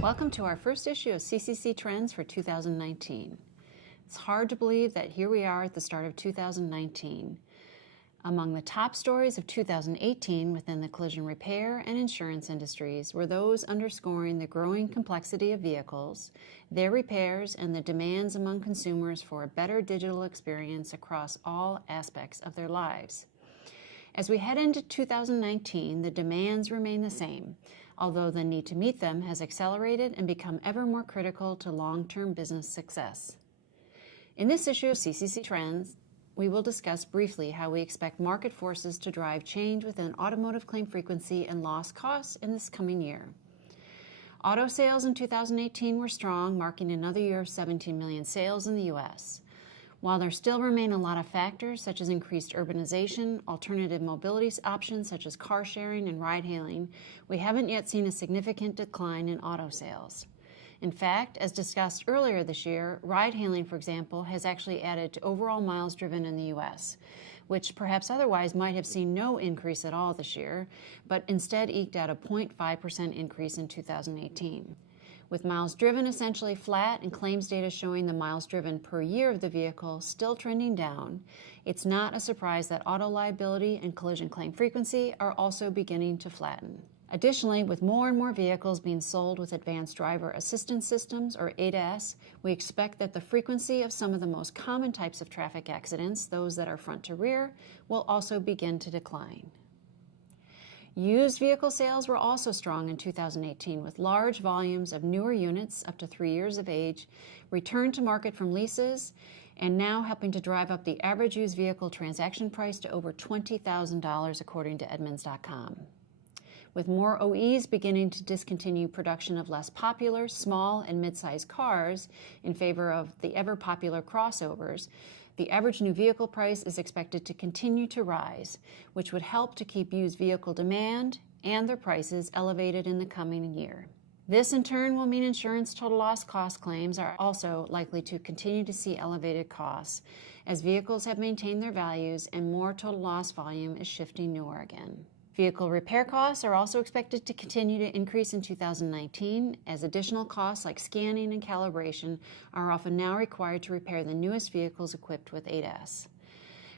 Welcome to our first issue of CCC Trends for 2019. It's hard to believe that here we are at the start of 2019. Among the top stories of 2018 within the collision repair and insurance industries were those underscoring the growing complexity of vehicles, their repairs, and the demands among consumers for a better digital experience across all aspects of their lives. As we head into 2019, the demands remain the same, although the need to meet them has accelerated and become ever more critical to long-term business success. In this issue of CCC Trends, we will discuss briefly how we expect market forces to drive change within automotive claim frequency and loss costs in this coming year. Auto sales in 2018 were strong, marking another year of 17 million sales in the U.S. While there still remain a lot of factors such as increased urbanization, alternative mobility options such as car sharing and ride-hailing, we haven't yet seen a significant decline in auto sales. In fact, as discussed earlier this year, ride-hailing, for example, has actually added to overall miles driven in the U.S., which perhaps otherwise might have seen no increase at all this year, but instead eked out a 0.5% increase in 2018. With miles driven essentially flat and claims data showing the miles driven per year of the vehicle still trending down, it's not a surprise that auto liability and collision claim frequency are also beginning to flatten. Additionally, with more and more vehicles being sold with advanced driver assistance systems, or ADAS, we expect that the frequency of some of the most common types of traffic accidents, those that are front to rear, will also begin to decline. Used vehicle sales were also strong in 2018, with large volumes of newer units up to 3 years of age returned to market from leases and now helping to drive up the average used vehicle transaction price to over $20,000 according to Edmunds.com. With more OEs beginning to discontinue production of less popular small and mid-sized cars in favor of the ever-popular crossovers, the average new vehicle price is expected to continue to rise, which would help to keep used vehicle demand and their prices elevated in the coming year. This in turn will mean insurance total loss cost claims are also likely to continue to see elevated costs as vehicles have maintained their values and more total loss volume is shifting newer again. Vehicle repair costs are also expected to continue to increase in 2019 as additional costs like scanning and calibration are often now required to repair the newest vehicles equipped with ADAS.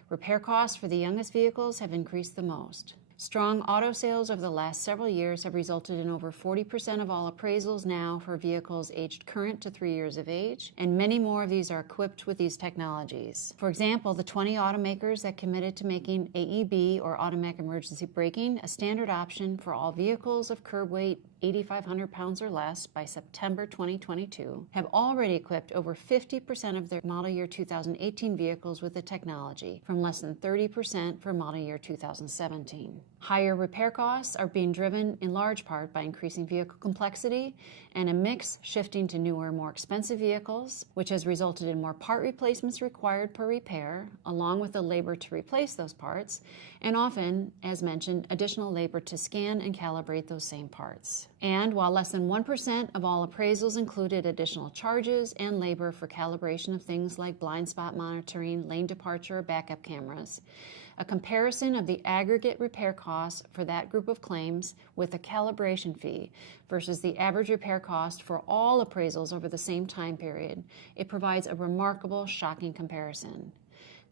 Repair costs for the youngest vehicles have increased the most. Strong auto sales over the last several years have resulted in over 40% of all appraisals now for vehicles aged current to 3 years of age, and many more of these are equipped with these technologies. For example, the 20 automakers that committed to making AEB, or automatic emergency braking, a standard option for all vehicles of curb weight 8,500 pounds or less by September 2022 have already equipped over 50% of their model year 2018 vehicles with the technology, from less than 30% for model year 2017. Higher repair costs are being driven in large part by increasing vehicle complexity and a mix shifting to newer, more expensive vehicles, which has resulted in more part replacements required per repair, along with the labor to replace those parts, and often, as mentioned, additional labor to scan and calibrate those same parts. And while less than 1% of all appraisals included additional charges and labor for calibration of things like blind spot monitoring, lane departure, or backup cameras, a comparison of the aggregate repair costs for that group of claims with a calibration fee versus the average repair cost for all appraisals over the same time period, it provides a remarkable, shocking comparison.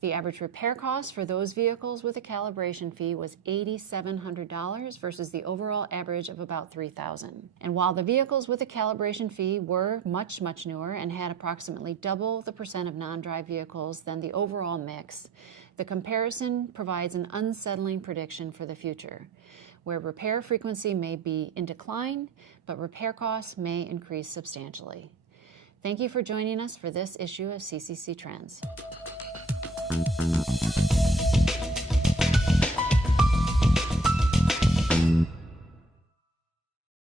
The average repair cost for those vehicles with a calibration fee was $8,700 versus the overall average of about $3,000. And while the vehicles with a calibration fee were much newer and had approximately double the percent of non-drive vehicles than the overall mix, the comparison provides an unsettling prediction for the future, where repair frequency may be in decline, but repair costs may increase substantially. Thank you for joining us for this issue of CCC Trends.